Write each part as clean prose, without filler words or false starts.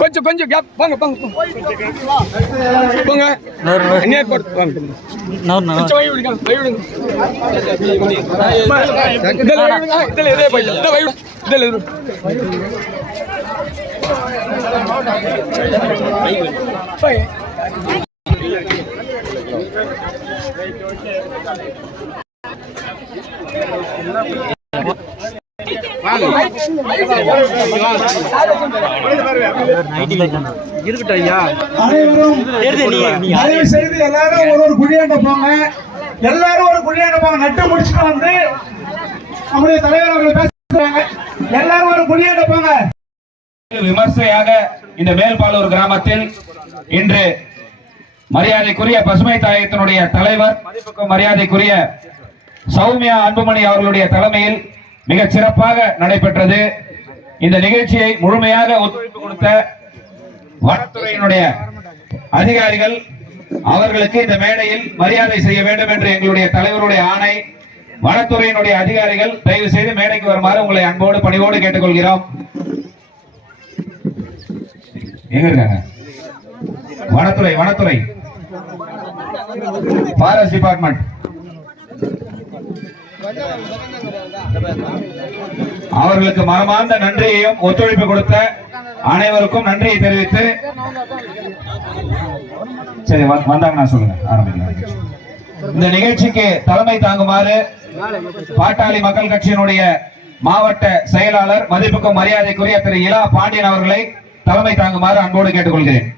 கொஞ்சம் கொஞ்சம் கேப் வாங்க வாங்க போங்க இருக்கட்டும் ஐயா. தயவு செய்து எல்லாரும் ஒரு குழியாண்ட போங்க, எல்லாரும் ஒரு குழியாண்ட போங்க. நட்டு முடிச்சுட்டு வந்து நம்முடைய தலைவர் அவர்கள் பேசுறாங்க. எல்லாரும் ஒரு குழியாண்ட போங்க. விமர்சையாக இந்த மேல்பாலூர் கிராமத்தில் இன்று மரியாதைக்குரிய பசுமை தாயத்தினுடைய தலைவர் மதிப்புக்கும் மரியாதைக்குரிய சௌமியா அன்புமணி அவர்களுடைய தலைமையில் மிக சிறப்பாக நடைபெற்றது. இந்த நிகழ்ச்சியை முழுமையாக ஒத்துழைப்பு கொடுத்த வனத்துறையினுடைய அதிகாரிகள் அவர்களுக்கு இந்த மேடையில் மரியாதை செய்ய வேண்டும் என்று எங்களுடைய தலைவருடைய ஆணை. வனத்துறையினுடைய அதிகாரிகள் தயவு செய்து மேடைக்கு வருமாறு உங்களை அன்போடு பணிவோடு கேட்டுக்கொள்கிறோம். எங்க இருக்காங்க? வனத்துறை வனத்துறை ஃபாரஸ்ட் டிபார்ட்மெண்ட் அவர்களுக்கு மனமார்ந்த நன்றியையும் ஒத்துழைப்பு கொடுத்த அனைவருக்கும் நன்றியை தெரிவித்து சரி வந்தாங்கன்னா சொல்லுங்க ஆரம்பிக்கலாம். இந்த நிகழ்ச்சிக்கு தலைமை தாங்குமாறு பாட்டாளி மக்கள் கட்சியினுடைய மாவட்ட செயலாளர் மதிப்புக்கும் மரியாதைக்குரிய திரு இலா பாண்டியன் அவர்களை தலைமை தாங்குமாறு அன்போடு கேட்டுக்கொள்கிறேன்.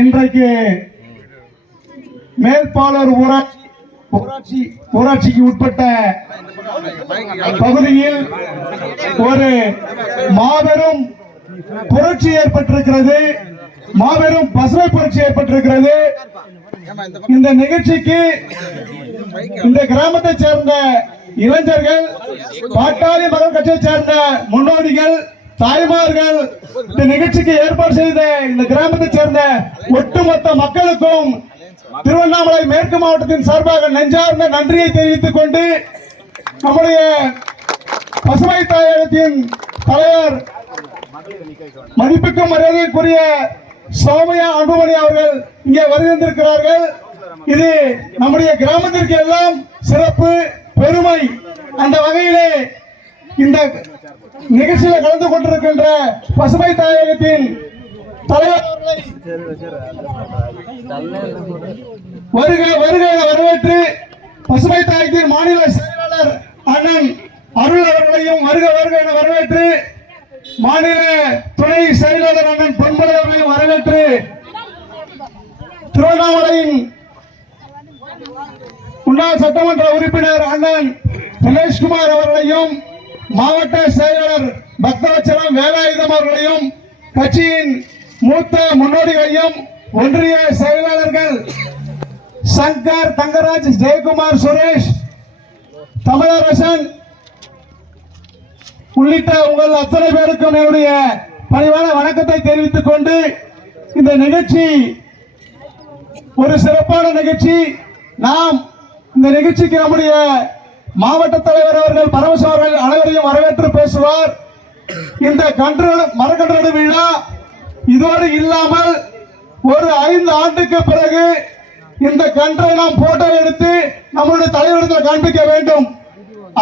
இன்றைக்கு மேல்பாலூர் ஊராட்சிக்கு உட்பட்ட பகுதியில் ஒரு மாபெரும் புரட்சி ஏற்பட்டிருக்கிறது. மாபெரும் பசுமை புரட்சி ஏற்பட்டிருக்கிறது. இந்த நிகழ்ச்சிக்கு இந்த கிராமத்தை சேர்ந்த இளைஞர்கள், பாட்டாளி மக்கள் கட்சியை சேர்ந்த முன்னோடிகள், தாய்மார்கள், இந்த நிகழ்ச்சிக்கு ஏற்பாடு செய்த இந்த கிராமத்தை சேர்ந்த ஒட்டுமொத்த மக்களுக்கும் திருவண்ணாமலை மேற்கு மாவட்டத்தின் சார்பாக நெஞ்சார்ந்த நன்றியை தெரிவித்துக் கொண்டு நம்முடைய பசுமை தாயகத்தின் தலைவர் மதிப்புக்கும் மரியாதைக்குரிய சௌமியா அன்புமணி அவர்கள் இங்கே வருகின்றிருக்கிறார்கள். இது நம்முடைய கிராமத்திற்கு எல்லாம் சிறப்பு பெருமை. அந்த வகையிலே இந்த நிகழ்ச்சியில் கலந்து கொண்டிருக்கின்ற பசுமை தாயகத்தின் தலைவர் வருக வருக வரவேற்று பசுமை தாயகத்தின் மாநில செயலாளர் அண்ணன் அருள் அவர்களையும் வருக வருக என வரவேற்று மாநில துணை செயலாளர் அண்ணன் பொன்முறை அவர்களையும் வரவேற்று திருவண்ணாமலையின் முன்னாள் சட்டமன்ற உறுப்பினர் அண்ணன் கணேஷ்குமார் அவர்களையும் மாவட்ட செயலாளர் பக்தவச்சலம் வேலாயுதம் அவர்களையும் கட்சியின் மூத்த முன்னோடிகளையும் ஒன்றிய செயலாளர்கள் சங்கர், தங்கராஜ், ஜெயக்குமார், சுரேஷ், தமிழரசன் உள்ளிட்ட உங்கள் அத்தனை பேருக்கும் என்னுடைய பணிவான வணக்கத்தை தெரிவித்துக் கொண்டு இந்த நிகழ்ச்சி ஒரு சிறப்பான நிகழ்ச்சி. நாம் இந்த நிகழ்ச்சிக்கு நம்முடைய மாவட்ட தலைவர் அவர்கள் பரமசிவம் அவர்கள் அனைவரையும் வரவேற்று பேசுவார். இந்த மரக்கன்று நடு விழா இதோடு இல்லாமல் ஒரு 5 ஆண்டுக்கு பிறகு இந்த கன்றை நாம் போட்டோ எடுத்து நம்முடைய தலைவர்கள் காண்பிக்க வேண்டும்.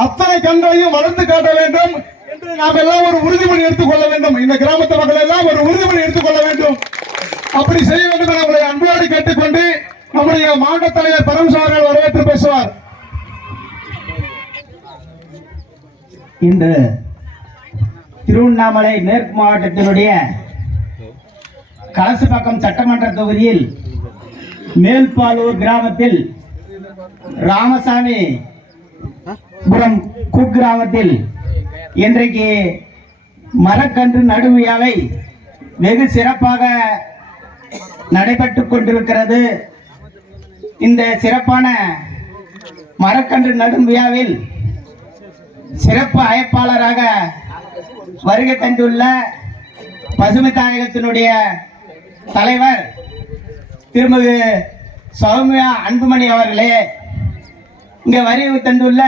அத்தனை கன்றையும் வளர்த்து காட்ட வேண்டும் என்று நாம் எல்லாம் ஒரு உறுதிமொழி எடுத்துக்கொள்ள வேண்டும். இந்த கிராமத்து மக்கள் எல்லாம் ஒரு உறுதிமொழி எடுத்துக்கொள்ள வேண்டும். அப்படி செய்ய வேண்டும் என உங்களை அன்போடு கேட்டுக்கொண்டு நம்முடைய மாவட்ட தலைவர் பரமசிவம் அவர்கள் வரவேற்று பேசுவார். இன்று திருவண்ணாமலை மேற்கு மாவட்டத்தினுடைய கலசப்பாக்கம் சட்டமன்ற தொகுதியில் மேல்பாலூர் கிராமத்தில் ராமசாமி புரம் குக்கிராமத்தில் இன்றைக்கு மரக்கன்று நடும் விழாவை வெகு சிறப்பாக நடைபெற்றுக் கொண்டிருக்கிறது. இந்த சிறப்பான மரக்கன்று நடும் விழாவில் சிறப்பு அழைப்பாளராக வருகை தந்துள்ள பசுமை தாயகத்தினுடைய தலைவர் திருமதி சௌமியா அன்புமணி அவர்களே, இங்கே வருகை தந்துள்ள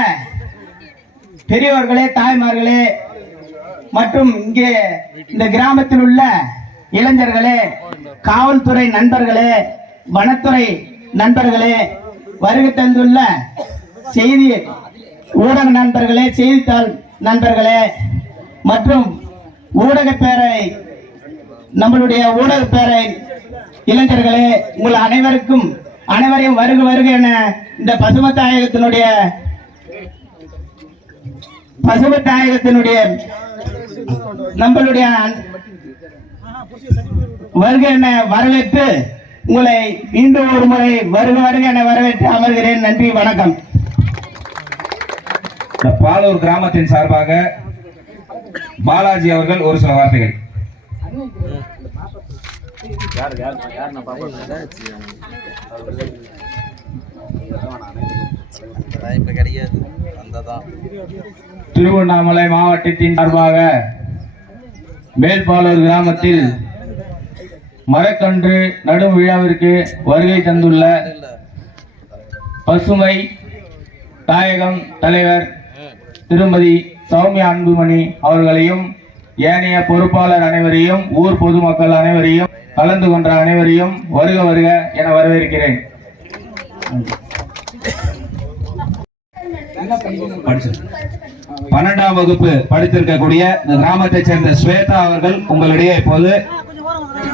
பெரியவர்களே, தாய்மார்களே மற்றும் இங்கே இந்த கிராமத்தில் உள்ள இளைஞர்களே, காவல்துறை நண்பர்களே, வனத்துறை நண்பர்களே, வருகை தந்துள்ள செய்தி ஊடக நண்பர்களே, செய்தித்தாள் நண்பர்களே மற்றும் ஊடக பேரை நம்மளுடைய ஊடக பேரை இளைஞர்களே, உங்கள் அனைவரையும் வருக வருக என இந்த பசுமை தாயகத்தினுடைய நம்மளுடைய வருக என வரவேற்று உங்களை மீண்டும் ஒரு முறை வருக வருக என வரவேற்று அமர்கிறேன். நன்றி, வணக்கம். பாலூர் கிராமத்தின் சார்பாக பாலாஜி அவர்கள் ஒரு சில வார்த்தைகள். திருவண்ணாமலை மாவட்டத்தின் சார்பாக மேல்பாலூர் கிராமத்தில் மரக்கன்று நடும் விழாவிற்கு வருகை தந்துள்ள பசுமை தாயகம் தலைவர் திருமதி சௌமியா அன்புமணி அவர்களையும் ஏனைய பொறுப்பாளர் அனைவரையும் ஊர் பொதுமக்கள் அனைவரையும் கலந்து கொண்ட அனைவரையும் வருக வருக என வரவேற்கிறேன். 12ஆம் வகுப்பு படித்திருக்கக்கூடிய இந்த கிராமத்தைச் சேர்ந்த ஸ்வேதா அவர்கள் உங்களிடையே இப்போது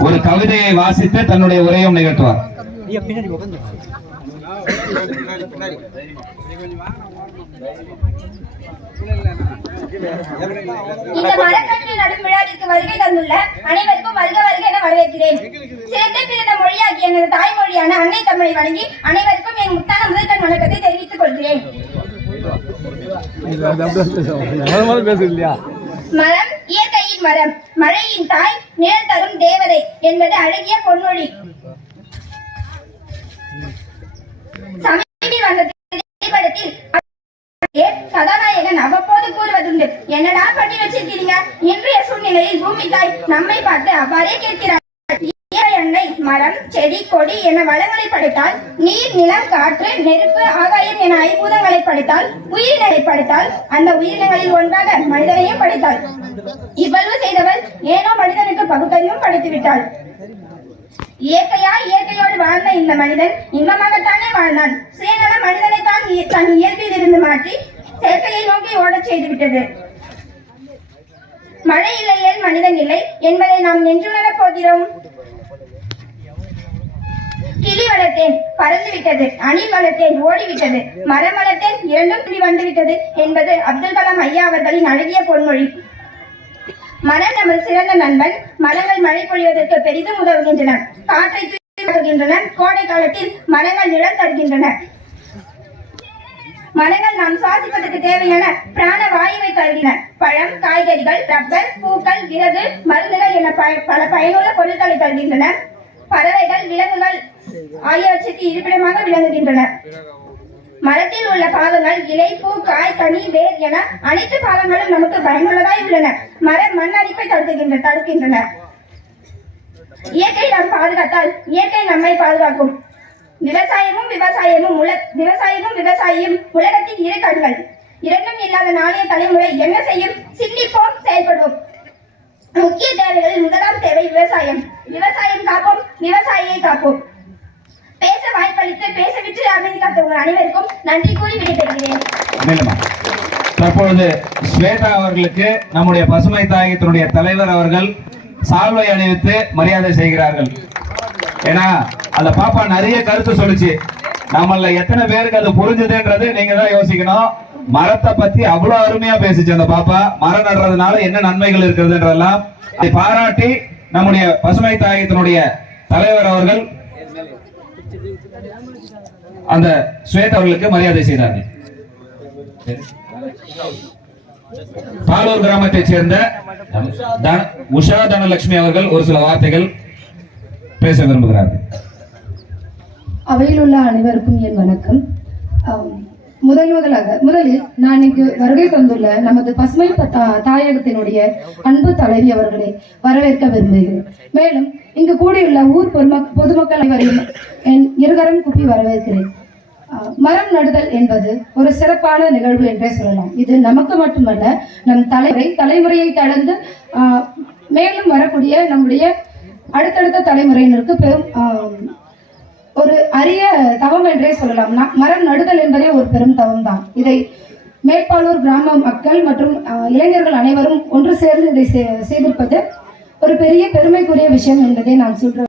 ஒரு கவிதையை வாசித்து தன்னுடைய உரையும் நிகழ்த்துவார். இந்த மரக்கன்று நடும் விழாவிற்கு வருகை தந்துள்ள அனைவருக்கும் வருக வருக என வரவேற்கிறேன். சிறந்த பிறந்த மொழியாகிய எனது தாய்மொழியான அன்னை தமிழை வணங்கி அனைவருக்கும் என் முத்தான முதற்கண் வணக்கத்தை தெரிவித்துக் கொள்கிறேன். மரம் இயற்கையின் மரம், மழையின் தாய், நிழல் தரும் தேவதை என்பது அழகிய பொன்மொழி. சமீபத்தில் வந்த திரைப்படத்தில் கதாநாயகன் அவ்வப்போது கூறுவதுண்டு, என்னடா பண்ணி வச்சிருக்கீங்க? இன்றைய சூழ்நிலையில் பூமி தாய் நம்மை பார்த்து அவ்வாறே கேட்கிறார். எண்ணெய், மரம், செடி, கொடி என வளங்களை படைத்தால், நீர், நிலம், காற்று, நெருப்பு, ஆகாயம் என ஐம்பூதங்களை படைத்தால், உயிரினங்களை படைத்தால், அந்த உயிரினங்களில் ஒன்றாக மனிதனையும் படைத்தாள். இவ்வளவு செய்தவள் ஏனோ மனிதனுக்கு பகுத்தறிவும் படைத்து விட்டாள். இயற்கையோடு வாழ்ந்த இந்த மனிதன் இன்பமாகத்தானே வாழ்ந்தான். சுயநலம் மனிதனை தான் தன் இயல்பில் இருந்து மாற்றி செயற்கையை நோக்கி ஓடச் செய்துவிட்டது. மழை இல்லையேல் மனிதன் இல்லை என்பதை நாம் நெஞ்சுணரப் போகிறோம். கிளி வளர்த்தேன், பறந்து விட்டது. அணில் வளர்த்தேன், ஓடிவிட்டது. மரம் வளர்த்தேன், இரண்டும் கிளி வந்துவிட்டது என்பது அப்துல் கலாம் ஐயா அவர்களின் அழகிய பொன்மொழி. மரம் நமது சிறந்த நண்பன். மரங்கள் மழை பொழிவதற்கு பெரிதும் உதவுகின்றன. காற்றை தூய்மையாக்குகின்றன. கோடை காலத்தில் மரங்கள் நிழல் தருகின்றன. மரங்கள் நாம் சுவாசிப்பதற்கு தேவையான பிராண வாயுவை தருகின்றன. பழம், காய்கறிகள், ரப்பர், பூக்கள், விறகு, மருந்துகள் என பல பயனுள்ள பொருட்களை தருகின்றன. பறவைகள், விலங்குகள் ஆகியவற்றுக்கு இருப்பிடமாக விளங்குகின்றன. மரத்தில் உள்ள பாகங்கள் இலை, பூ, காய், கனி, வேர் என அனைத்து பாகங்களும் நமக்கு பயனுள்ளதாய் உள்ளன. மரம் மண் அரிப்பை தடுக்கின்றன. இயற்கை நாம் பாதுகாத்தால் இயற்கை நம்மை பாதுகாக்கும். விவசாயமும் விவசாயியும் உலகத்தின் இரு கண்கள். இரண்டும் இல்லாத நாளைய தலைமுறை என்ன செய்யும்? சிந்திப்போம், செயல்படுவோம். முக்கிய தேவைகளில் முதலாம் தேவை விவசாயம். விவசாயம் காப்போம், விவசாயியை காப்போம். பேச வாய்ப்பளித்து பேசவிட்டு அமைதி காத்த உங்கள் அனைவருக்கும் நன்றி கூறி விடைபெறுகிறேன். தற்பொழுது ஸ்வேதா அவர்களுக்கு நம்முடைய பசுமை தாயகத்தினுடைய தலைவர் அவர்கள் சால்வை அணிவித்து மரியாதை செய்கிறார்கள். ஏன்னா அந்த பாப்பா நிறைய கருத்து சொல்லிச்சு. நம்மள எத்தனை பேருக்கு அது புரிஞ்சுதுன்றது நீங்க தான் யோசிக்கணும். மரத்தை பத்தி அவ்வளவு அருமையா பேசிச்சு அந்த பாப்பா. மரம் நடுறதுனால என்ன நன்மைகள் இருக்கிறதுன்றதெல்லாம் அதை பாராட்டி நம்முடைய பசுமை தாயத்தினுடைய தலைவர் அவர்கள் அந்த ஸ்வேதா அவர்களுக்கு மரியாதை செய்தார்கள். பாலூர் கிராமத்தை சேர்ந்த உஷா தனலட்சுமி அவர்கள் ஒரு சில வார்த்தைகள் பேச விரும்புகிறார்கள். அவையில் உள்ள அனைவருக்கும் என் வணக்கம். முதலில் நான் இங்கு வருகை தந்துள்ள நமது பசுமை தாயகத்தினுடைய அன்பு தலைவி அவர்களை வரவேற்க விரும்புகிறேன். மேலும் இங்கு கூடியுள்ள ஊர் பொதுமக்கள் அனைவரையும் என் இருகரம் கூப்பி வரவேற்கிறேன். மரம் நடுதல் என்பது ஒரு சிறப்பான நிகழ்வு என்றே சொல்லலாம். இது நமக்கு மட்டுமல்ல, நம் தலைமுறையை கடந்து மேலும் வரக்கூடிய நம்முடைய அடுத்தடுத்த தலைமுறையினருக்கு பெரும் ஒரு அரிய தவம் என்றே சொல்லலாம். மரம் நடுதல் என்பதே ஒரு பெரும் தவம் தான். இதை மேல்பாலூர் கிராம மக்கள் மற்றும் இளைஞர்கள் அனைவரும் ஒன்று சேர்ந்து இதை செய்திருப்பது ஒரு பெரிய பெருமைக்குரிய விஷயம் என்பதை நான் சொல்றேன்.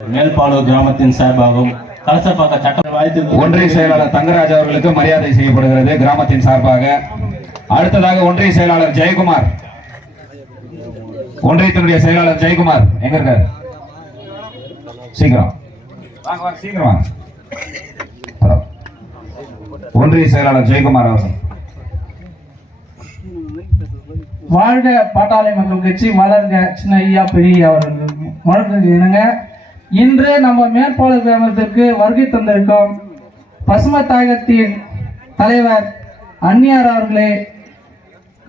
மேல்பாலூர் கிராமத்தின் சார்பாகவும் கலசப்பாக்க சட்ட வாழ்த்து ஒன்றிய செயலாளர் தங்கராஜ் அவர்களுக்கு மரியாதை செய்யப்படுகிறது கிராமத்தின் சார்பாக. அடுத்ததாக ஒன்றிய செயலாளர் ஜெயக்குமார், ஒன்றியத்தினுடைய செயலாளர் ஜெயக்குமார் எங்க இருக்காரு? சீக்கிரம் சீக்கிரம். ஒன்றிய செயலாளர் ஜெயக்குமார் அவர்கள். வாழ்க பாட்டாளி மக்கள் கட்சி, வளர்க சின்ன ஐயா பெரிய அவர்கள் வணக்கங்க. இன்று நம்ம மேற்பாலூர் கிராமத்திற்கு வருகை தந்திருக்கோம் பசுமை தாயகத்தின் தலைவர் அந்நியார் அவர்களே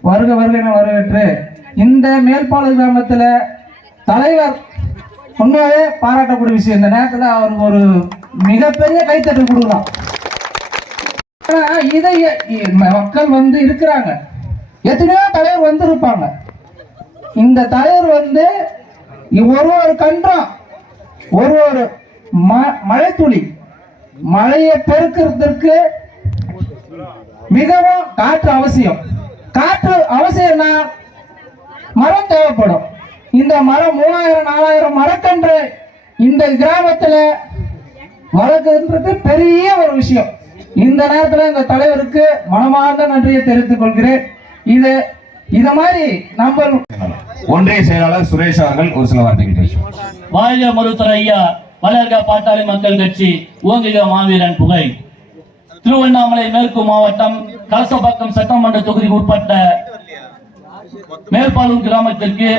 வருக வருக என வரவேற்று, இந்த மேல்பாலூர் கிராமத்தில் தலைவர் உண்மையாவே பாராட்டக்கூடிய விஷயம். இந்த நேரத்தில் அவருக்கு ஒரு மிகப்பெரிய கைத்தட்டு கொடுக்கலாம். இதை மக்கள் இருக்கிறாங்க, எத்தனையோ தலைவர் இருப்பாங்க. இந்த தலைவர் ஒரு கன்றம் ஒரு மழை துளி மழையை பெருக்கிறதுக்கு மிகவும் காற்று அவசியம். காற்று அவசியம்னா மரம் தேவைப்படும். இந்த மரம் 3000-4000 மரக்கன்று இந்த கிராமத்தில் வளர்க்குன்றது பெரிய ஒரு விஷயம். இந்த நேரத்தில் இந்த தலைவருக்கு மனமார்ந்த நன்றியை தெரிவித்துக் கொள்கிறேன். இது மாதிரி நம்ம ஒன்றிய செயலாளர் சுரேஷ் அவர்கள் ஒரு சில வார்த்தைகள். வாழ்க மருத்துவர் ஐயா, வளர்க பாட்டாளி மக்கள் கட்சி, ஓங்குக மாவீரன் புகை. திருவண்ணாமலை மேற்கு மாவட்டம் கலசப்பாக்கம் சட்டமன்ற தொகுதிக்கு உட்பட்ட மேல்பாலூர் கிராமத்திற்கு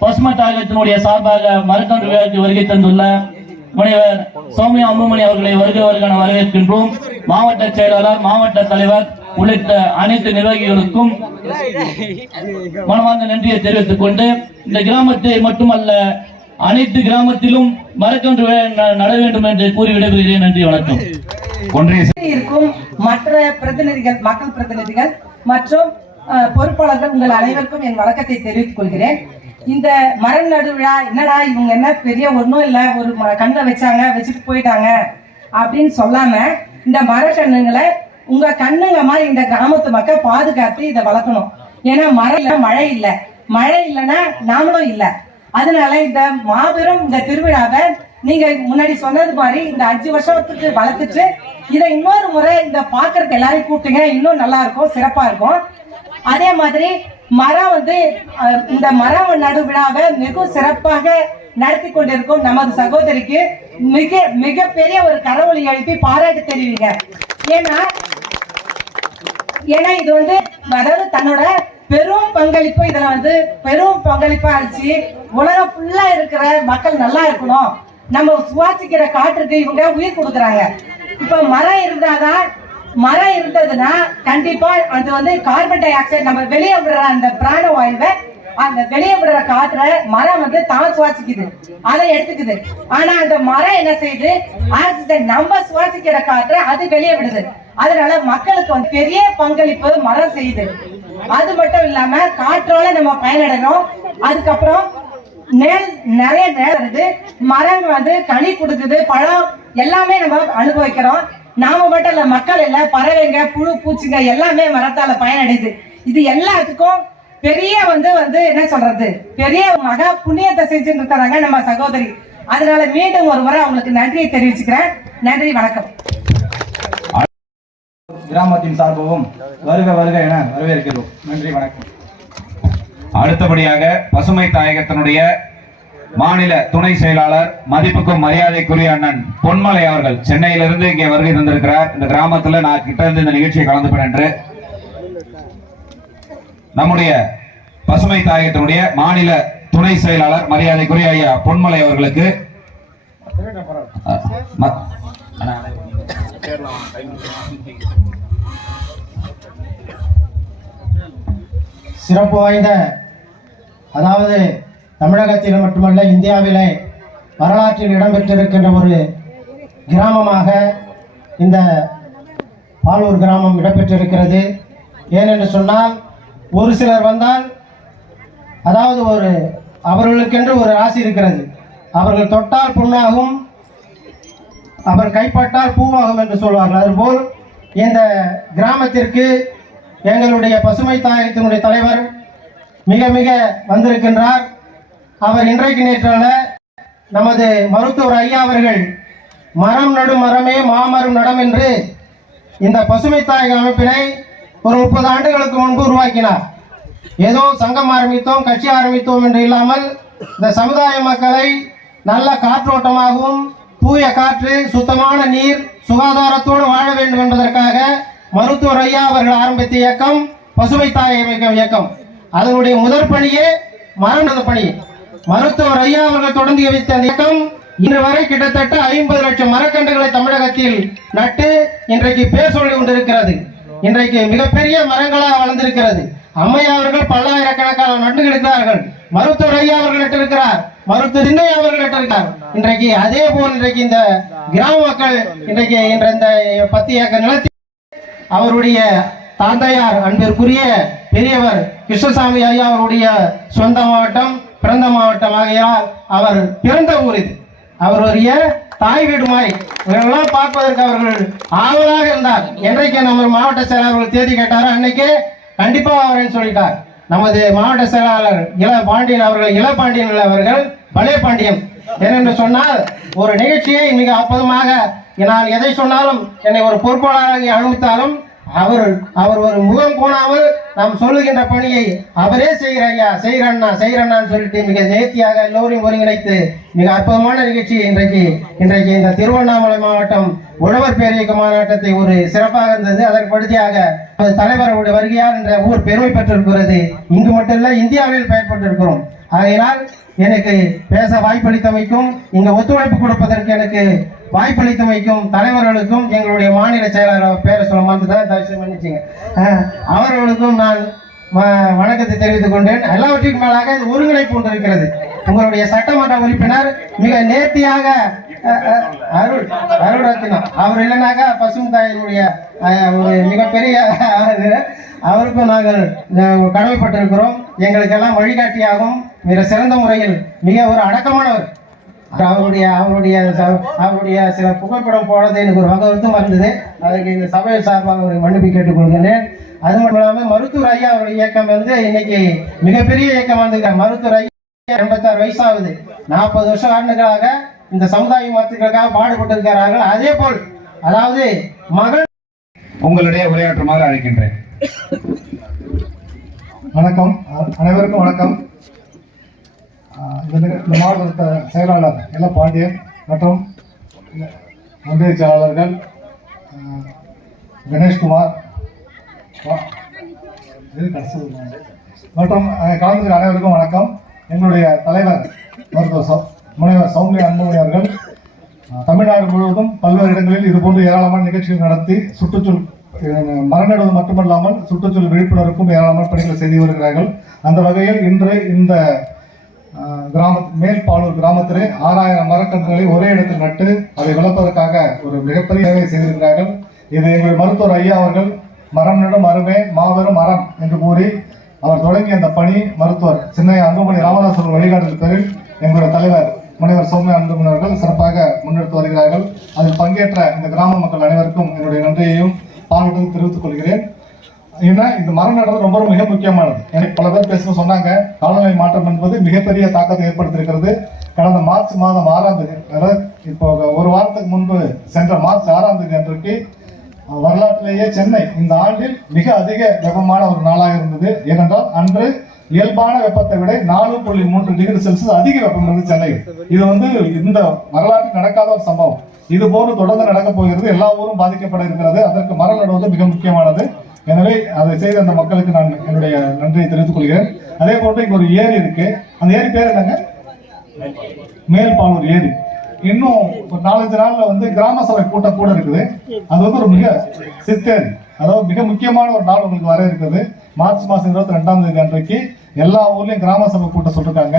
பசுமை தாயகத்தினுடைய சார்பாக மரக்கன்று விழாவுக்கு வருகை தந்துள்ள முனைவர் சௌமியா அன்புமணி அவர்களை வருக வருக வரவேற்கின்றோம். மாவட்ட செயலாளர், மாவட்ட தலைவர் உள்ளிட்ட அனைத்து நிர்வாகிகளுக்கும் மனமார்ந்த நன்றியை தெரிவித்துக் கொண்டு, இந்த கிராமத்தை மட்டுமல்ல அனைத்து கிராமத்திலும் மரக்கன்று நட வேண்டும் என்று கூறி விடைபெறுகிறேன். நன்றி, வணக்கம். இருக்கும் மற்ற பிரதிநிதிகள், மக்கள் பிரதிநிதிகள் மற்றும் பொறுப்பாளர்கள் உங்கள் அனைவருக்கும் என் வணக்கத்தை தெரிவித்துக் கொள்கிறேன். இந்த மரம் நடு விழா என்னடா இவங்க என்ன பெரிய ஒன்றும் இல்லை, ஒரு கண்ணை வச்சுட்டு போயிட்டாங்க அப்படின்னு சொல்லாம, இந்த மரக்கண்ணுங்களை உங்க கண்ணுங்க மாதிரி இந்த கிராமத்து மக்கள் பாதுகாத்து இதை வளர்க்கணும். ஏன்னா மழை இல்லை, மழை இல்லைன்னா நாமளும் இல்லை. அதனால இந்த மாபெரும் இந்த திருவிழாவை நீங்க முன்னாடி சொன்னது மாதிரி இந்த 5 வருஷத்துக்கு வளர்த்துட்டு இதை இன்னொரு முறை இந்த பாக்குறதுக்கு எல்லாரையும் கூப்பிட்டுங்க, இன்னும் நல்லா இருக்கும், சிறப்பா இருக்கும். அதே மாதிரி மரம் இந்த மரம் நடு விழாவை மிக சிறப்பாக நடத்தி கொண்டிருக்கும் நமது சகோதரிக்கு மிகப்பெரிய ஒரு கரவொலி எழுப்பி பாராட்டு தெரிவிங்க. ஏன்னா இது அதாவது தன்னோட பெரும் பங்களிப்பு இதுல பெரும் பங்களிப்பா இருந்துச்சு. உலகம் ஃபுல்லா இருக்கிற மக்கள் நல்லா இருக்கணும், நம்ம சுவாசிக்கிற காற்றுக்கு இவங்க உயிர் கொடுக்குறாங்க. இப்ப மரம் இருந்ததுன்னா கண்டிப்பா அது கார்பன் டை ஆக்சைடு நம்ம வெளியே விடுற அந்த பிராண வாயுவை, அந்த வெளியே விடுற காற்றை மரம் தான் சுவாசிக்குது, அதை எடுத்துக்குது. ஆனா அந்த மரம் என்ன செய்யுது, ஆக்சிஜன் நம்ம சுவாசிக்கிற காற்றை அது வெளியே விடுது. அதனால மக்களுக்கு பெரிய பங்களிப்பு மரம் செய்யுது. அது மட்டும் இல்லாம காற்றோட நம்ம பயனடைறோம். அதுக்கப்புறம் நிறைய வருது, மரம் கனி கொடுக்குது, பழம் எல்லாமே நம்ம அனுபவிக்கிறோம். நாம மட்டும் இல்ல, மக்கள் இல்ல, பறவைங்க, புழு பூச்சிங்க எல்லாமே மரத்தால பயனடையுது. இது எல்லாத்துக்கும் பெரிய என்ன சொல்றது, பெரிய மகா புண்ணியத்தை செஞ்சுட்டு இருக்கிறாங்க நம்ம சகோதரி. அதனால மீண்டும் ஒரு முறை அவங்களுக்கு நன்றியை தெரிவிச்சுக்கிறேன். நன்றி, வணக்கம். கிராமத்தின் சார்பாகவும் வருக வருக என வரவேற்கிறோம். நன்றி, வணக்கம். அடுத்தபடியாக பசுமை தாயகத்தினுடைய மாநில துணை செயலாளர் மதிப்புக்கும் மரியாதைக்குரிய அண்ணன் பொன்மலை அவர்கள் சென்னையிலிருந்து இங்கே வருகை தந்திருக்கிறார். இந்த கிராமத்தில் நான் கிட்ட இருந்து இந்த நிகழ்ச்சியை கலந்துப்பேன் என்று நம்முடைய பசுமை தாயகத்தினுடைய மாநில துணை செயலாளர் மரியாதைக்குரிய ஐயா பொன்மலை அவர்களுக்கு சிறப்பு வாய்ந்த, அதாவது தமிழகத்தில் மட்டுமல்ல இந்தியாவிலே வரலாற்றில் இடம்பெற்றிருக்கின்ற ஒரு கிராமமாக இந்த பாலூர் கிராமம் இடம்பெற்றிருக்கிறது. ஏனென்று சொன்னால் ஒரு சிலர் வந்தால், அதாவது அவர்களுக்கென்று ஒரு ராசி இருக்கிறது. அவர்கள் தொட்டால் புண்ணாகும், அவர் கைப்பட்டால் பூவாகும் என்று சொல்வார்கள். அதுபோல் இந்த கிராமத்திற்கு எங்களுடைய பசுமை தாயகத்தினுடைய தலைவர் மிக மிக வந்திருக்கின்றார். அவர் இன்றைக்கு நேற்றல்ல, நமது மருத்துவர் ஐயா அவர்கள் மரம் நடும் மரமே மாமரம் நடம் என்று இந்த பசுமை தாயக அமைப்பினை ஒரு 30 ஆண்டுகளுக்கு முன்பு உருவாக்கினார். ஏதோ சங்கம் ஆரம்பித்தோம், கட்சி ஆரம்பித்தோம் என்று இல்லாமல் இந்த சமுதாய மக்களை நல்ல காற்றோட்டமாகவும் தூய காற்று, சுத்தமான நீர், சுகாதாரத்தோடு வாழ வேண்டும் என்பதற்காக மருத்துவர் ஐயா அவர்கள் ஆரம்பித்த இயக்கம் பசுமை தாயக இயக்கம். அதனுடைய முதற் பணியே மரம் நடும் பணி. மருத்துவர் ஐயா அவர்கள் தொடங்கி வைத்த இயக்கம் இன்று வரை கிட்டத்தட்ட 50 லட்சம் மரக்கன்றுகளை தமிழகத்தில் நட்டு இன்றைக்கு பேர் சொல்லி கொண்டிருக்கிறது. இன்றைக்கு மிகப்பெரிய மரங்களாக வளர்ந்திருக்கிறது. அம்மையா அவர்கள் பல்லாயிரக்கணக்கான நட்டுகிறார்கள். மருத்துவர் ஐயா அவர்கள் நட்டிருக்கிறார், மருத்துவர் சின்னையா அவர்கள் நட்டிருக்கிறார். இன்றைக்கு அதே போல் இன்றைக்கு இந்த கிராம மக்கள் இன்றைக்கு இந்த 10 ஏக்கர் நிலத்தில் அவருடைய தாந்தையார் அன்பிற்குரிய பெரியவர் கிருஷ்ணசாமி ஐயா அவருடைய சொந்த மாவட்டம், பிறந்த மாவட்டம் ஆகையால் அவர் பிறந்த ஊர் இது. அவருடைய தாய் வீடு மாதிரி இவர்களெல்லாம் பார்ப்பதற்கு அவர்கள் ஆவலாக இருந்தார். என்றைக்கு நம்ம மாவட்ட செயலாளர்கள் தேதி கேட்டாரோ அன்னைக்கே கண்டிப்பாக அவர்கள் சொல்லிட்டார். நமது மாவட்ட செயலாளர் இளபாண்டியன் அவர்கள் பழைய பாண்டியன் ஏனென்று சொன்னால் ஒரு நிகழ்ச்சியை மிக அற்புதமாக, நான் எதை சொன்னாலும் என்னை ஒரு பொறுப்பாளராக அனுமதித்தாலும் அவர் ஒரு முகம் கோணாமல் நாம் சொல்லுகின்ற பணியை அவரே செய்கிறண்ணான்னு சொல்லிட்டு மிக நேர்த்தியாக எல்லோரையும் ஒருங்கிணைத்து மிக அற்புதமான நிகழ்ச்சி இன்றைக்கு இந்த திருவண்ணாமலை மாவட்டம் உழவர் பேரியக்க மாநாட்டத்தை ஒரு சிறப்பாக இருந்தது. அதற்கு அடுத்தியாக தலைவர்களுடைய வருகையால் என்ற ஊர் பெருமை பெற்றிருக்கிறது. இங்கு மட்டுமல்ல, இந்தியாவில் பெயர்பட்டிருக்கிறோம். ஆகையினால் எனக்கு பேச வாய்ப்பளித்தமைக்கும் இங்கு ஒத்துழைப்பு கொடுப்பதற்கு எனக்கு வாய்ப்பளித்தமைக்கும் தலைவர்களுக்கும் எங்களுடைய மாநில செயலாளர் பேரை சொல்ல மாட்டுதான் மன்னிச்சுங்க, அவர்களுக்கும் நான் வணக்கத்தை தெரிவித்துக் கொண்டேன். எல்லாவற்றிற்கும் மேலாக இது ஒருங்கிணைப்பு ஒன்று இருக்கிறது. உங்களுடைய சட்டமன்ற உறுப்பினர் மிக நேர்த்தியாக அருள் ரத்தினம் அவர் இல்லைனாக்கா பசுமை தாயினுடைய ஒரு மிகப்பெரிய அவருக்கும் நாங்கள் கடமைப்பட்டிருக்கிறோம். எங்களுக்கெல்லாம் வழிகாட்டியாகவும் மிக சிறந்த முறையில் மிக ஒரு அடக்கமானவர். அவருடைய சில புகைப்படம் போடுறது எனக்கு ஒரு வகை வருத்தம் இருந்தது. அதற்கு இந்த சபையை சார்பாக ஒரு மன்னிப்பு கேட்டுக்கொள்கிறேன். அது மட்டும் இல்லாமல் மருத்துவர் ஐயா அவருடைய இயக்கம் இன்னைக்கு மிகப்பெரிய இயக்கம் வந்திருக்கார். மருத்துவர் ஐயா 86 வயசாகுது. 40 வருஷ ஆண்டுகளாக இந்த சமுதாய மக்களுக்காக பாடுபட்டிருக்கிறார்கள். அதே போல் அதாவது மகள் உங்களுடைய உரையாற்றுமாறு அழைக்கின்றேன். வணக்கம், அனைவருக்கும் வணக்கம். இந்த மாவட்ட செயலாளர் இளபாண்டியன் மற்றும் ஒன்றிய செயலாளர்கள் கணேஷ்குமார் மற்றும் கலந்துக்கிற அனைவருக்கும் வணக்கம். எங்களுடைய தலைவர் மருத்துவர் முனைவர் சௌமியா அன்புமணி அவர்கள் தமிழ்நாடு முழுவதும் பல்வேறு இடங்களில் இதுபோன்று ஏராளமான நிகழ்ச்சிகள் நடத்தி சுற்றுச்சூழல் மரம் நடுவது மட்டுமல்லாமல் சுற்றுச்சூழல் விழிப்புணர்வுக்கும் ஏராளமான பணிகளை செய்து வருகிறார்கள். அந்த வகையில் இன்று இந்த மேல்பாலூர் கிராமத்திலே 6000 மரக்கன்றுகளை ஒரே இடத்தில் நட்டு அதை வளர்ப்பதற்காக ஒரு மிகப்பெரிய சேவை செய்திருக்கிறார்கள். இது எங்களுடைய மருத்துவர் ஐயா அவர்கள் மரம் நடும் மரமே மாபெரும் மரம் என்று கூறி அவர் தொடங்கிய அந்த பணி மருத்துவர் சின்னையா அன்புமணி ராமதாஸ் வழிகாட்டுதல் பேரில் எங்களுடைய தலைவர் முனைவர் சௌமியா அன்புமணி அவர்கள் சிறப்பாக முன்னெடுத்து வருகிறார்கள். அதில் பங்கேற்ற இந்த கிராம மக்கள் அனைவருக்கும் என்னுடைய நன்றியையும் பாராட்டையும் தெரிவித்துக் கொள்கிறேன். ஏன்னா இந்த மரம் நடுறது ரொம்ப மிக முக்கியமானது. எனக்கு பல பேர் பேச சொன்னாங்க, காலநிலை மாற்றம் என்பது மிகப்பெரிய தாக்கத்தை ஏற்படுத்தியிருக்கிறது. கடந்த மார்ச் மாதம் 6ஆம் தேதி, அதாவது இப்போ ஒரு வாரத்துக்கு முன்பு சென்ற மார்ச் 6ஆம் தேதி அன்றைக்கு வரலாற்றிலேயே சென்னை இந்த ஆண்டில் மிக அதிக வெப்பமான ஒரு நாளாக இருந்தது. ஏனென்றால் அன்று இயல்பான வெப்பத்தை விட 4.3 டிகிரி செல்சியஸ் அதிக வெப்பம் இருந்தது சென்னையில். இது இந்த வரலாற்றில் நடக்காத ஒரு சம்பவம். இது போன்று தொடர்ந்து நடக்கப் போகிறது. எல்லா ஊரும் பாதிக்கப்பட இருக்கிறது. அதற்கு மரம் நடுவது மிக முக்கியமானது. எனவே அதை செய்த அந்த மக்களுக்கு நான் என்னுடைய நன்றியை தெரிவித்துக் கொள்கிறேன். அதே போன்று இங்க ஒரு ஏரி இருக்கு. அந்த ஏரி பேர் என்னங்க? மேல்பாலூர் ஏரி. இன்னும் ஒரு 4-5 நாள்ல கிராம சபை கூட்டம் கூட இருக்குது. அது ஒரு மிக சித்தேரி, அதாவது மிக முக்கியமான ஒரு நாள் உங்களுக்கு வர இருக்குது. மார்ச் மாசம் 22ஆம் தேதி அன்றைக்கு எல்லா ஊர்லயும் கிராம சபை கூட்டம் சொல்லிருக்காங்க.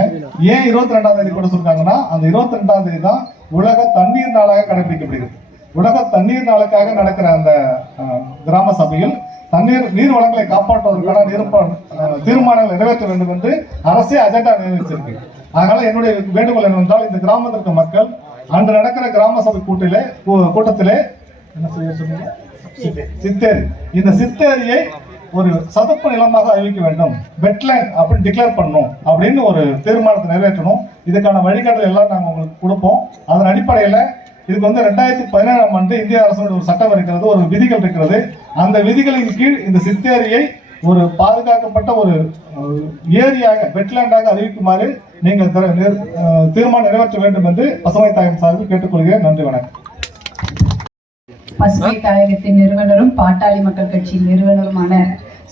ஏன் 22ஆம் தேதி கூட சொல்லிருக்காங்கன்னா, அந்த 22ஆம் தேதி தான் உலக தண்ணீர் நாளாக கடைபிடிக்கப்படுகிறது. உலக தண்ணீர் நாளுக்காக நடக்கிற அந்த கிராம சபையில் நீர் வளங்களை காப்பாற்றுவதற்கான தீர்மானங்களை நிறைவேற்ற வேண்டும் என்று அரசே அஜெண்டா நிறைவேற்றிருக்கு. அதனால என்னுடைய வேண்டுகோள் என்னவென்றால், இந்த கிராமத்திற்கு மக்கள் அன்று நடக்கிற கிராம சபை கூட்டத்திலே என்ன செய்ய சொன்னீங்க? சித்தேரி. இந்த சித்தேரியை ஒரு சதுப்பு நிலமாக அறிவிக்க வேண்டும், வெட்லேண்ட் அப்படின்னு டிக்ளேர் பண்ணணும் அப்படின்னு ஒரு தீர்மானத்தை நிறைவேற்றணும். இதுக்கான வழிகாட்டுதல் எல்லாம் நாங்கள் உங்களுக்கு கொடுப்போம். அதன் அடிப்படையில் இதுக்கு 2017ஆம் ஆண்டு இந்திய அரசோட ஒரு சட்டம் இருக்கிறது, ஒரு விதிகள் இருக்கிறது. அந்த விதிகளின் கீழ் இந்த சித்தேரியை ஒரு பாதுகாக்கப்பட்ட ஒரு ஏரியாக, வெட்லேண்டாக அறிவிக்குமாறு நீங்கள் தீர்மானம் நிறைவேற்ற வேண்டும் என்று பசுமை தாயகம் சார்பில் கேட்டுக்கொள்கிறேன். நன்றி, வணக்கம். பசுமை தாயகத்தின் நிறுவனரும் பாட்டாளி மக்கள் கட்சியின் நிறுவனருமான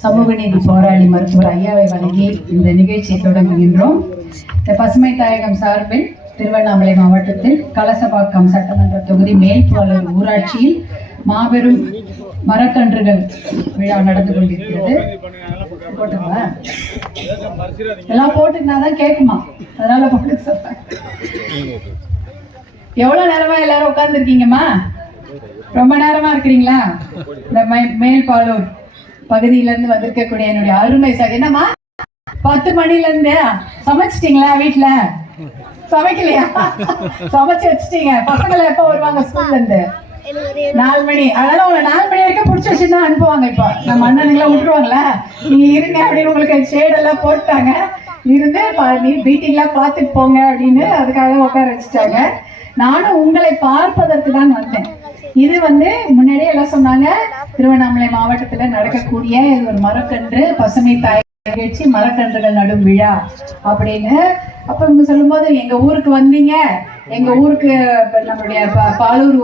சமூக நீதி போராளி மருத்துவர் ஐயாவை வழங்கி இந்த நிகழ்ச்சியை தொடங்குகின்றோம். இந்த பசுமை தாயகம் சார்பில் திருவண்ணாமலை மாவட்டத்தில் கலசபாக்கம் சட்டமன்ற தொகுதி மேல்பாலூர் ஊராட்சியில் மாபெரும் மரக்கன்றுகள் விழா நடந்து கொண்டிருக்கிறது. போட்டுங்களா? எல்லாம் போட்டுக்கினாதான் கேட்குமா? அதனால போட்டு சொல்றேன். எவ்வளவு நேரமா எல்லாரும் உட்கார்ந்து இருக்கீங்கம்மா? ரொம்ப நேரமா இருக்கிறீங்களா? இந்த மேல்பாலூர் பகுதியிலிருந்து வந்திருக்கக்கூடிய என்னுடைய அருமை சார். என்னம்மா 10 மணில இருந்து சமைச்சிட்டீங்களா? வீட்டுல சமைக்கலையா? சமைச்சு வச்சுட்டீங்க. பசங்களை எப்ப வருவாங்க ஸ்கூல்ல இருந்து? 4 மணி. அதனால உங்களை 4 மணி வரைக்கும் பிடிச்சி வச்சுதான் அனுப்புவாங்க. இப்போ நம்ம அண்ணனுங்களாம் விட்டுருவாங்களா? நீங்க இருங்க அப்படின்னு உங்களுக்கு ஷேடெல்லாம் போட்டாங்க. இருந்து மீட்டிங்லாம் பார்த்துட்டு போங்க அப்படின்னு அதுக்காக உட்கார வச்சுட்டாங்க. நானும் உங்களை பார்ப்பதற்கு தான் வந்தேன். இது முன்னாடியே எல்லாம் சொன்னாங்க, திருவண்ணாமலை மாவட்டத்துல நடக்கக்கூடிய இது ஒரு மரக்கன்று பசுமை தாய் நிகழ்ச்சி, மரக்கன்றுகள் நடும் விழா அப்படின்னு. அப்ப இவங்க சொல்லும் போது எங்க ஊருக்கு வந்தீங்க, எங்க ஊருக்கு நம்மளுடைய பாலூர்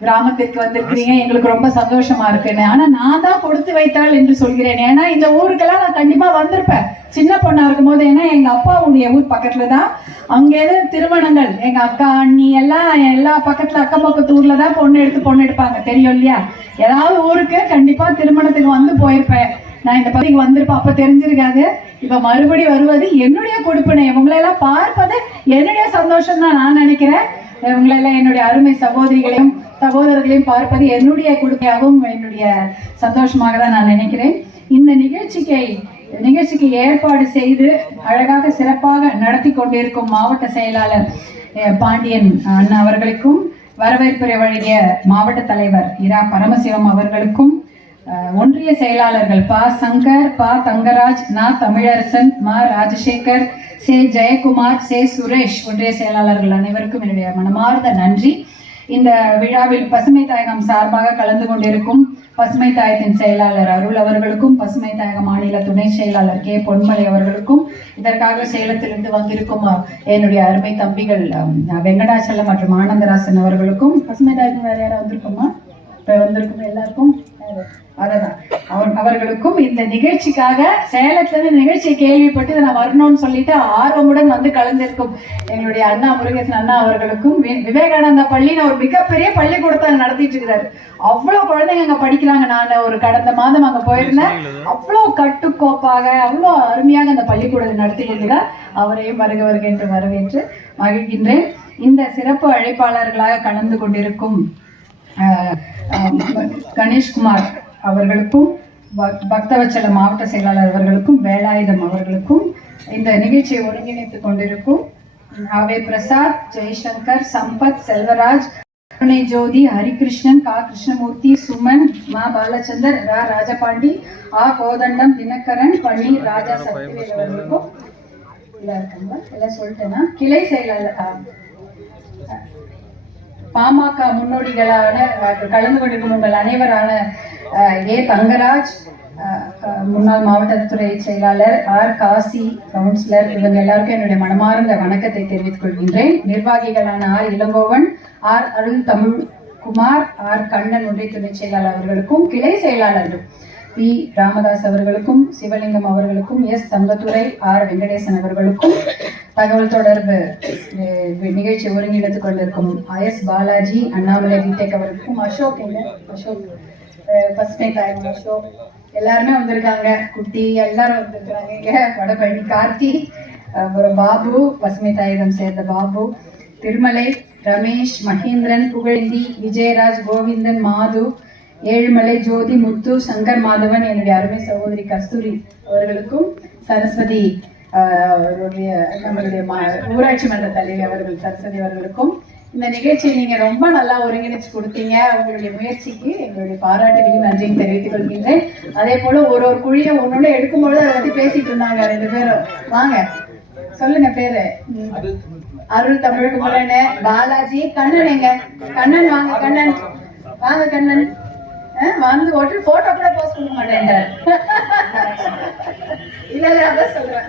கிராமத்திற்கு வந்திருக்கிறீங்க, எங்களுக்கு ரொம்ப சந்தோஷமா இருக்குன்னு. ஆனா நான் தான் கொடுத்து வைத்தாள் என்று சொல்கிறேன். ஏன்னா இந்த ஊருக்கெல்லாம் நான் கண்டிப்பா வந்திருப்பேன் சின்ன பொண்ணா இருக்கும் போது. ஏன்னா எங்க அப்பாவுடைய ஊர் பக்கத்துல தான். அங்கே திருமணங்கள், எங்க அக்கா அண்ணி எல்லாம் எல்லா பக்கத்துல அக்கம் பக்கத்து ஊர்ல தான் பொண்ணு எடுப்பாங்க, தெரியும் இல்லையா? ஏதாவது ஊருக்கு கண்டிப்பா திருமணத்துக்கு வந்து போயிருப்பேன். நான் இந்த பகுதிக்கு வந்திருப்பேன், அப்ப தெரிஞ்சிருக்காது. இப்ப மறுபடி வருவது என்னுடைய கொடுப்பினை. இவங்களெல்லாம் பார்ப்பது என்னுடைய சந்தோஷம் தான் நான் நினைக்கிறேன். இவங்களெல்லாம் என்னுடைய அருமை சகோதரிகளையும் சகோதரர்களையும் பார்ப்பது என்னுடைய கொடுப்பையாகவும் என்னுடைய சந்தோஷமாக தான் நான் நினைக்கிறேன். இந்த நிகழ்ச்சிக்கு ஏற்பாடு செய்து அழகாக சிறப்பாக நடத்தி கொண்டிருக்கும் மாவட்ட செயலாளர் பாண்டியன் அண்ணா அவர்களுக்கும், வரவேற்புரை வழங்கிய மாவட்ட தலைவர் இரா பரமசிவம் அவர்களுக்கும், ஒன்றிய செயலாளர்கள் பா சங்கர், பா தங்கராஜ், நா தமிழரசன், மா ராஜசேகர், சே ஜெயக்குமார், சே சுரேஷ் ஒன்றிய செயலாளர்கள் அனைவருக்கும் என்னுடைய மனமார்ந்த நன்றி. இந்த விழாவில் பசுமை தாயகம் சார்பாக கலந்து கொண்டிருக்கும் பசுமை தாயகத்தின் செயலாளர் அருள் அவர்களுக்கும், பசுமை தாயக மாநில துணை செயலாளர் கே பொன்மலை அவர்களுக்கும், இதற்காக சேலத்திலிருந்து வந்திருக்கும் என்னுடைய அருமை தம்பிகள் வெங்கடாச்சலம் மற்றும் ஆனந்தராசன் அவர்களுக்கும், பசுமை தாயகம் வேற யாரும் வந்திருக்குமா? வந்திருக்கும் எல்லாருக்கும் அவர்களுக்கும், இந்த நிகழ்ச்சிக்காக சேலத்துல நிகழ்ச்சியை கேள்விப்பட்டு நான் வரணும்னு சொல்லிட்டு ஆர்வமுடன் கலந்திருக்கும் எங்களுடைய அண்ணா முருகேசன் அண்ணா அவர்களுக்கும், விவேகானந்தா பள்ளின்னு ஒரு மிகப்பெரிய பள்ளிக்கூடத்தை நடத்திட்டு இருக்கிறாரு. அவ்வளவு குழந்தைங்க அங்க படிக்கிறாங்க. நான் ஒரு கடந்த மாதம் அங்க போயிருந்தேன். அவ்வளவு கட்டுக்கோப்பாக அவ்வளவு அருமையாக அந்த பள்ளிக்கூடத்தை நடத்தி கொண்டுதான் அவரையும் வருக என்று வரவேற்று மகிழ்கின்றேன். இந்த சிறப்பு அழைப்பாளர்களாக கலந்து கொண்டிருக்கும் கணேஷ்குமார் அவர்களுக்கும், பக்தவச்சல மாவட்ட செயலாளர் அவர்களுக்கும், வேலாயுதம் அவர்களுக்கும், இந்த நிகழ்ச்சியை ஒருங்கிணைத்துக் கொண்டிருக்கும் ஆவே பிரசாத், ஜெய்சங்கர், சம்பத், செல்வராஜ், கருணை ஜோதி, ஹரிகிருஷ்ணன், கா கிருஷ்ணமூர்த்தி, சுமன், மா பாலச்சந்தர், ரா ராஜபாண்டி, ஆ கோதண்டம், தினகரன், பன்னீர், ராஜா சக்திவேல் அவர்களுக்கும் எல்லாம் சொல்லிட்டேன்னா கிளை செயலாளர் பாமக முன்னோடிகளான கலந்து கொண்டிருக்கும் உங்கள் அனைவரான ஏ தங்கராஜ், முன்னாள் மாவட்டத்துறை செயலாளர் ஆர் காசி, கவுன்சிலர், இவங்க எல்லாருக்கும் என்னுடைய மனமார்ந்த வணக்கத்தை தெரிவித்துக் கொள்கின்றேன். நிர்வாகிகளான ஆர் இளங்கோவன், ஆர் அருள் தமிழ்குமார், ஆர் கண்ணன் ஒன்றிய துணை செயலாளர் அவர்களுக்கும், கிளை செயலாளர்கள் பி ராமதாஸ் அவர்களுக்கும், சிவலிங்கம் அவர்களுக்கும், எஸ் தங்கத்துறை, ஆர் வெங்கடேசன் அவர்களுக்கும், தகவல் தொடர்பு நிகழ்ச்சி ஒருங்கிணைத்துக் கொண்டிருக்கும் எஸ் பாலாஜி, அண்ணாமலை பிடெக் அவர்களுக்கும், அசோக் பசுமை தாயகம் அசோக் எல்லாருமே வந்திருக்காங்க, குட்டி எல்லாரும் வந்திருக்காங்க, இங்க வடபழனி கார்த்தி, அப்புறம் பாபு, பசுமை தாயகம் சேர்ந்த பாபு, திருமலை, ரமேஷ், மகேந்திரன், புகழேந்தி, விஜயராஜ், கோவிந்தன், மாது, ஏழுமலை, ஜோதி, முத்து, சங்கர் மாதவன், என்னுடைய அருமை சகோதரி கஸ்தூரி அவர்களுக்கும், சரஸ்வதி அவருடைய நம்மளுடைய ஊராட்சி மன்ற தலைவி அவர்கள் சரஸ்வதி அவர்களுக்கும், இந்த நிகழ்ச்சியை நீங்க ரொம்ப நல்லா ஒருங்கிணைச்சு கொடுத்தீங்க. உங்களுடைய முயற்சிக்கு எங்களுடைய பாராட்டுகளையும் நன்றியும் தெரிவித்துக் கொள்கின்றேன். அதே போல ஒரு குழியை ஒன்னொன்னு எடுக்கும்போது அதை பத்தி பேசிட்டு இருந்தாங்க 2 பேரும். வாங்க சொல்லுங்க பேரு. அருள் தமிழ்குமரன், பாலாஜி, கண்ணன். எங்க கண்ணன்? வாங்க கண்ணன், வாங்க கண்ணன். வந்து ஓட்டு போட்டோ கூட போஸ்ட் பண்ண மாட்டேன். இல்ல அதான் சொல்றேன்.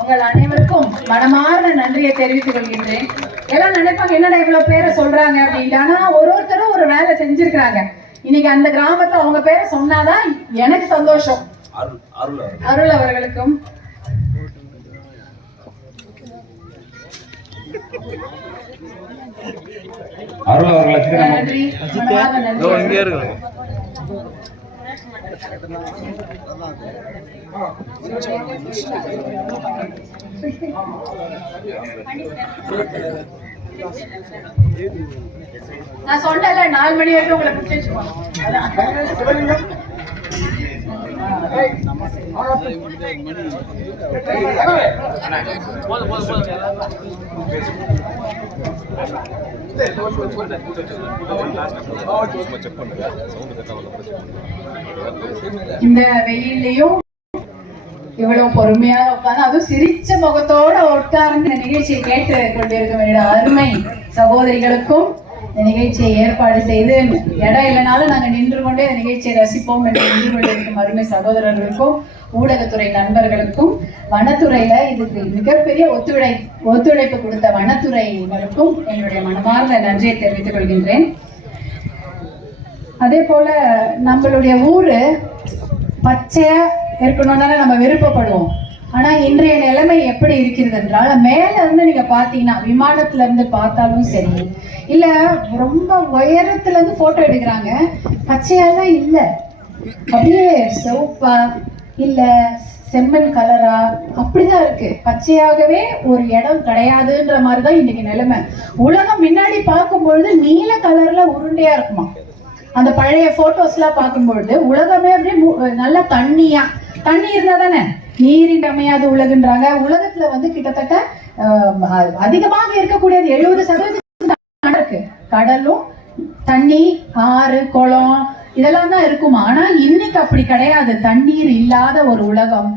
உங்கள் அனைவருக்கும் மனமார்ந்த நன்றியை தெரிவித்துக் கொள்கின்றேன். எல்லாம் நினைப்பாங்க என்னடா இவ்வளவு பேரை சொல்றாங்க அப்படின்ட்டு. ஆனா ஒருத்தரும் ஒரு வேலை செஞ்சிருக்கிறாங்க. இன்னைக்கு அந்த கிராமத்துல அவங்க பேரை சொன்னாதான் எனக்கு சந்தோஷம். அருள் அவர்களுக்கும் அருள் அவர்களுக்கு நன்றி, மனமார்ந்த நன்றி. நான் சொன்னல 4 மணி வரைக்கும் உங்களை பிடிச்சி வச்சுக்கோங்க. இந்த வெயிலையும் இவ்வளவு பொறுமையா உட்கார்ந்து, அதுவும் சிரிச்ச முகத்தோட உட்கார்ந்து இந்த நிகழ்ச்சியை கேட்டு கொண்டிருக்கும் என்னோட அருமை சகோதரிகளுக்கும், இந்த நிகழ்ச்சியை ஏற்பாடு செய்து இடம் இல்லைனாலும் நாங்கள் நின்று கொண்டே இந்த நிகழ்ச்சியை ரசிப்போம் என்று நின்று கொண்டிருக்கும் அருமை சகோதரர்களுக்கும், ஊடகத்துறை நண்பர்களுக்கும், வனத்துறையில இதுக்கு மிகப்பெரிய ஒத்துழைப்பு கொடுத்த வனத்துறையினருக்கும் என்னுடைய மனமார்ந்த நன்றியை தெரிவித்துக் கொள்கின்றேன். அதே போல நம்மளுடைய ஊரு பச்சையா இருக்கணும்னு தானே நம்ம விருப்பப்படுவோம். ஆனா இன்றைய நிலைமை எப்படி இருக்கிறது என்றால், மேல இருந்து நீங்க பாத்தீங்கன்னா, விமானத்துல இருந்து பார்த்தாலும் சரி, இல்ல ரொம்ப உயரத்துல இருந்து போட்டோ எடுக்கிறாங்க, பச்சையெல்லாம் இல்ல, அப்படியே சிவப்பா இல்ல செம்மண் கலரா அப்படிதான் இருக்கு. பச்சையாகவே ஒரு இடம் கிடையாதுன்ற மாதிரிதான் இன்னைக்கு நிலைமை. உலகம் முன்னாடி பார்க்கும்பொழுது நீல கலர்ல உருண்டையா இருக்குமா, அந்த பழைய போட்டோஸ் எல்லாம் பார்க்கும்பொழுது உலகமே அப்படியே நல்லா தண்ணி இருந்தா தானே நீரின் அமையாது உலகுன்றாங்க. உலகத்துல வந்து கிட்டத்தட்ட அதிகமாக இருக்கக்கூடியது 70% இருக்கு. கடலும் தண்ணி, ஆறு, குளம் இதெல்லாம் தான் இருக்குமா. ஆனா இன்னைக்கு அப்படி கிடையாது. தண்ணீர் இல்லாத ஒரு உலகம்,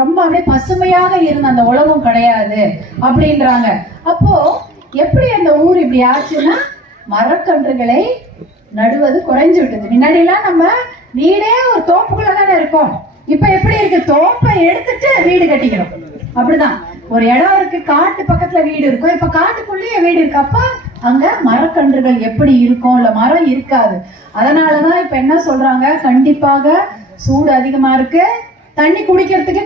ரொம்ப அப்படியே பசுமையாக இருந்த அந்த உலகம் கிடையாது அப்படின்றாங்க. அப்போ எப்படி அந்த ஊர் இப்படி ஆச்சுன்னா, மரக்கன்றுகளை நடுவது குறைஞ்சு விட்டது. முன்னாடி எல்லாம் நம்ம வீடே ஒரு தோப்புக்குள்ள தானே இருக்கோம். இப்ப எப்படி இருக்கு, தோப்பை எடுத்துட்டு வீடு கட்டிக்கிறோம். அப்படிதான் ஒரு இடம் இருக்கு, காட்டு பக்கத்துல வீடு இருக்கும், இப்ப காட்டுக்குள்ளேயே வீடு இருக்கு. அப்ப அங்க மரக்கன்றுகள் எப்படி இருக்கும், இல்ல மரம் இருக்காது. அதனாலதான் இப்ப என்ன சொல்றாங்க, கண்டிப்பாக சூடு அதிகமா இருக்கு, தண்ணி குடிக்கிறதுக்கு